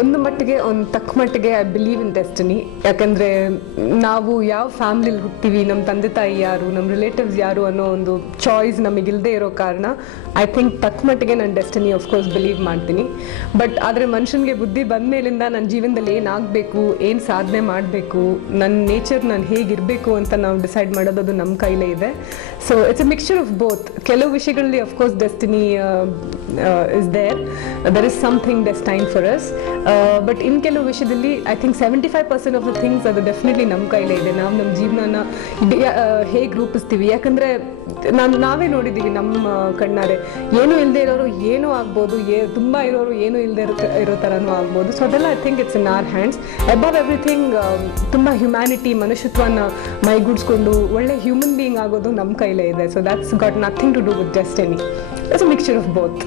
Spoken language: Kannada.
ಒಂದು ಮಟ್ಟಿಗೆ ತಕ್ಕ ಮಟ್ಟಿಗೆ ಐ ಬಿಲೀವ್ ಇನ್ ಡೆಸ್ಟಿನಿ. ಯಾಕಂದರೆ ನಾವು ಯಾವ ಫ್ಯಾಮ್ಲಿಲಿ ಹುಟ್ತೀವಿ, ನಮ್ಮ ತಂದೆ ತಾಯಿ ಯಾರು, ನಮ್ಮ ರಿಲೇಟಿವ್ಸ್ ಯಾರು ಅನ್ನೋ ಒಂದು ಚಾಯ್ಸ್ ನಮಗಿಲ್ಲದೆ ಇರೋ ಕಾರಣ ಐ ಥಿಂಕ್ ತಕ್ಕ ಮಟ್ಟಿಗೆ ನಾನು ಡೆಸ್ಟಿನಿ ಆಫ್ಕೋರ್ಸ್ ಬಿಲೀವ್ ಮಾಡ್ತೀನಿ. ಬಟ್ ಆದರೆ ಮನುಷ್ಯನಿಗೆ ಬುದ್ಧಿ ಬಂದ ಮೇಲಿಂದ ನನ್ನ ಜೀವನದಲ್ಲಿ ಏನಾಗಬೇಕು, ಏನು ಸಾಧನೆ ಮಾಡಬೇಕು, ನನ್ನ ನೇಚರ್ ನಾನು ಹೇಗಿರಬೇಕು ಅಂತ ನಾವು ಡಿಸೈಡ್ ಮಾಡೋದು ಅದು ನಮ್ಮ ಕೈಲೇ ಇದೆ. So it's a mixture of both. ಕೆಲವು ವಿಷಯಗಳಲ್ಲಿ of course destiny is there is something destined for us, but in ಕೆಲವು ವಿಷಯದಲ್ಲಿ I think 75% of the things ಅದು ಡೆಫಿನೆಟ್ಲಿ ನಮ್ಮ ಕೈಲೇ ಇದೆ. ನಾವು ನಮ್ಮ ಜೀವನನ ಹೇಗೆ ರೂಪಿಸ್ತೀವಿ. ಯಾಕಂದರೆ ನಾವೇ ನೋಡಿದ್ದೀವಿ ನಮ್ಮ ಕಣ್ಣಾರೆ, ಏನೂ ಇಲ್ಲದೆ ಇರೋರು ಏನೂ ಆಗ್ಬೋದು, ತುಂಬ ಇರೋರು ಏನೂ ಇಲ್ಲದೆ ಇರೋ ಥರನೂ ಆಗ್ಬೋದು. ಸೊ ಅದೆಲ್ಲ I think it's in our hands. Above everything ತುಂಬ ಹ್ಯುಮ್ಯಾನಿಟಿ, ಮನುಷ್ಯತ್ವನ ಮೈಗೂಡಿಸ್ಕೊಂಡು ಒಳ್ಳೆ ಹ್ಯೂಮನ್ ಬೀಯಿಂಗ್ ಆಗೋದು ನಮ್ಮ ಕೈಲೇ ಇದೆ. So that's got nothing to do with destiny. It's a mixture of both.